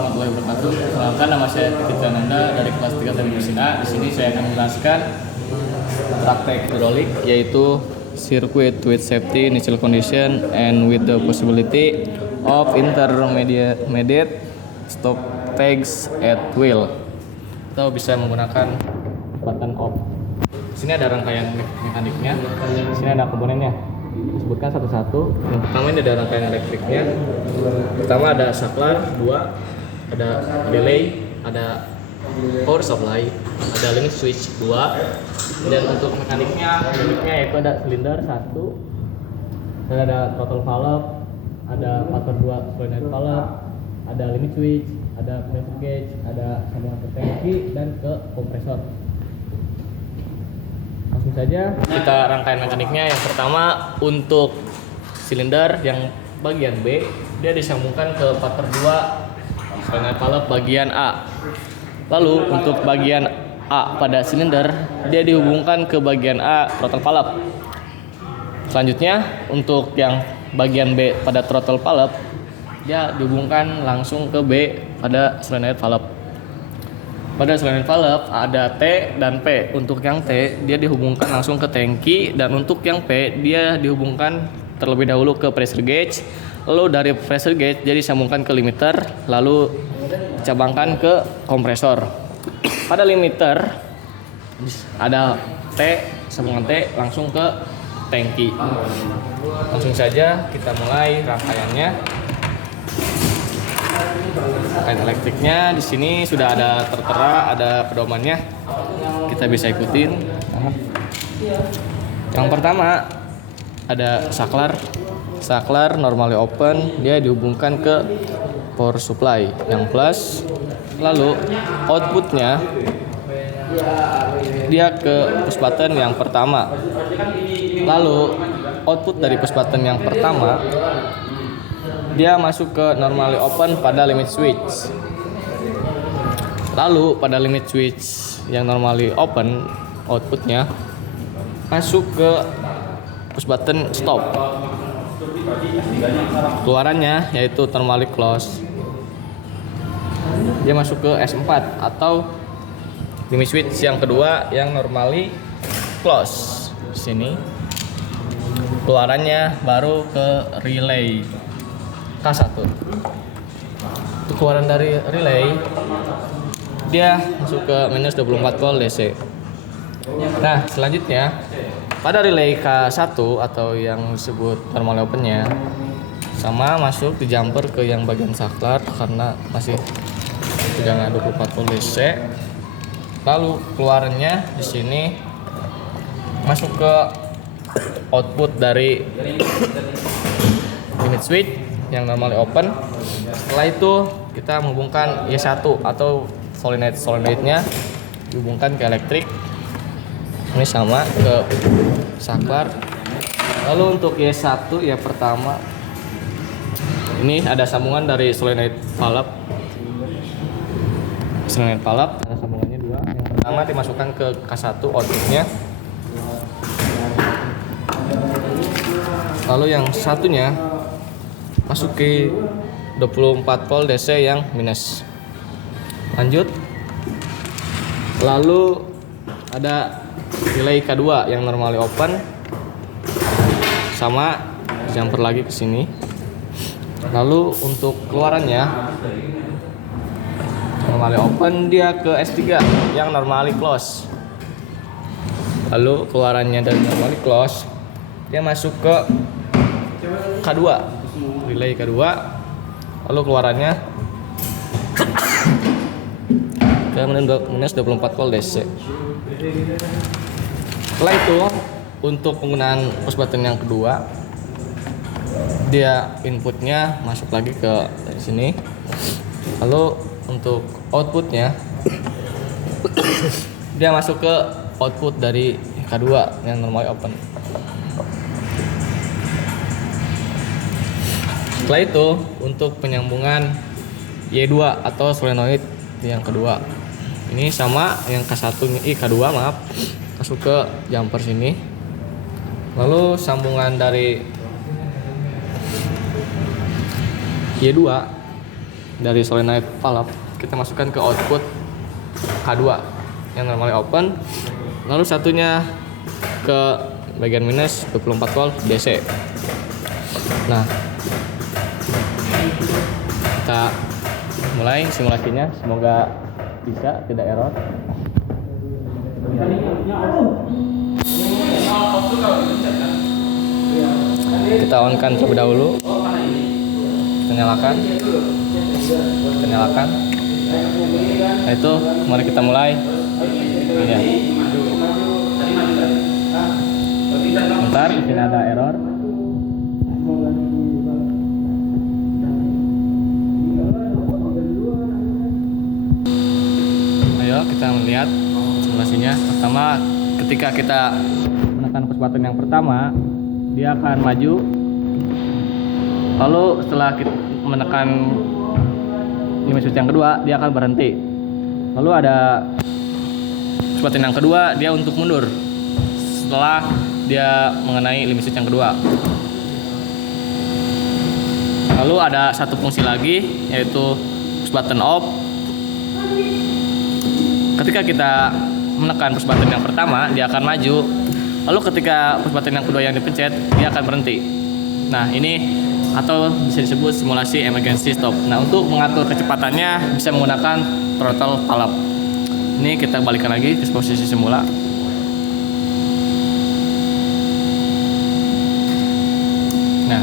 warahmatullahi wabarakatuh. Perkenalkan, nama saya Titi Ananda dari kelas 3 Teknik Mesin A. Di sini saya akan menjelaskan praktek hidrolik, yaitu circuit with safety initial condition and with the possibility of intermediate stoppage at will. Atau bisa menggunakan button off. Di sini ada rangkaian mekaniknya. Di sini ada komponennya. Disebutkan satu-satu. Yang pertama ini ada rangkaian elektriknya. Pertama ada saklar, dua ada relay, ada power supply, ada limit switch 2. Dan untuk mekaniknya yaitu ada silinder 1, dan ada throttle valve, ada putter 2 solenoid valve, ada limit switch, ada pressure gauge, ada sambungan ke tangki dan ke kompresor. Langsung saja kita rangkaian mekaniknya. Yang pertama untuk silinder yang bagian B, dia disambungkan ke putter 2 solenoid valve bagian A. Lalu untuk bagian A pada silinder, dia dihubungkan ke bagian A throttle valve. Selanjutnya untuk yang bagian B pada throttle valve, dia dihubungkan langsung ke B pada solenoid valve. Pada solenoid valve ada T dan P. Untuk yang T dia dihubungkan langsung ke tangki, dan untuk yang P dia dihubungkan terlebih dahulu ke pressure gauge. Lalu dari pressure gauge dia disambungkan ke limiter, lalu dicabangkan ke kompresor. Pada limiter ada T, sambungan T langsung ke tangki. Langsung saja kita mulai rangkaiannya. Rangkaian elektriknya di sini sudah ada tertera, ada pedomannya. Kita bisa ikutin. Yang pertama ada saklar. Saklar normally open, dia dihubungkan ke power supply yang plus. Lalu outputnya dia ke push button yang pertama. Lalu output dari push button yang pertama dia masuk ke normally open pada limit switch. Lalu pada limit switch yang normally open, outputnya masuk ke push button stop. Keluarannya yaitu normally close, dia masuk ke S4 atau limit switch yang kedua yang normally close. Di sini keluarannya baru ke relay K1. Untuk keluaran dari relay dia masuk ke minus 24 volt DC. Nah, selanjutnya pada relay K1 atau yang disebut normally opennya sama masuk di jumper ke yang bagian saklar karena masih tegangan 24 volt DC. Lalu keluarannya di sini masuk ke output dari limit switch yang normally open. Setelah itu kita menghubungkan Y1 atau solenoidnya dihubungkan ke elektrik. Ini sama ke saklar. Lalu untuk Y1 ya pertama ini ada sambungan dari solenoid valve. Solenoid valve ada sambungannya 2. Yang pertama dimasukkan ke K1 outputnya. Lalu yang satunya masuk ke 24 volt DC yang minus. Lanjut. Lalu ada relay K2 yang normally open. Sama jumper lagi ke sini. Lalu untuk keluarannya normally open dia ke S3 yang normally close. Lalu keluarannya dari normally close dia masuk ke K2, relay K2. Lalu keluarannya ke minus 24 volt DC. Setelah itu untuk penggunaan push button yang kedua, dia inputnya masuk lagi ke sini. Lalu untuk outputnya dia masuk ke output dari K2 yang normally open. Setelah itu untuk penyambungan Y2 atau solenoid yang kedua, ini sama yang K1 K2 maaf, masuk ke jumper sini. Lalu sambungan dari Y2 dari solenoid valve kita masukkan ke output K2 yang normalnya open, lalu satunya ke bagian minus 24 volt DC. Nah, kita mulai simulasinya, semoga bisa, tidak error. Kita on-kan terlebih dahulu. Kita nyalakan. Nah, itu mari kita mulai. Ya. Bentar, di sini ada error. Ayo kita melihat simulasinya. Pertama, ketika kita menekan push button yang pertama, dia akan maju. Lalu setelah kita menekan limit switch yang kedua, dia akan berhenti. Lalu ada push button yang kedua, dia untuk mundur setelah dia mengenai limit switch yang kedua. Lalu ada satu fungsi lagi, yaitu push button off. Ketika kita menekan push button yang pertama, dia akan maju. Lalu ketika push button yang kedua yang dipencet, dia akan berhenti. Nah, ini atau bisa disebut simulasi emergency stop. Nah, untuk mengatur kecepatannya bisa menggunakan throttle valve. Ini kita balikkan lagi ke posisi semula. Nah,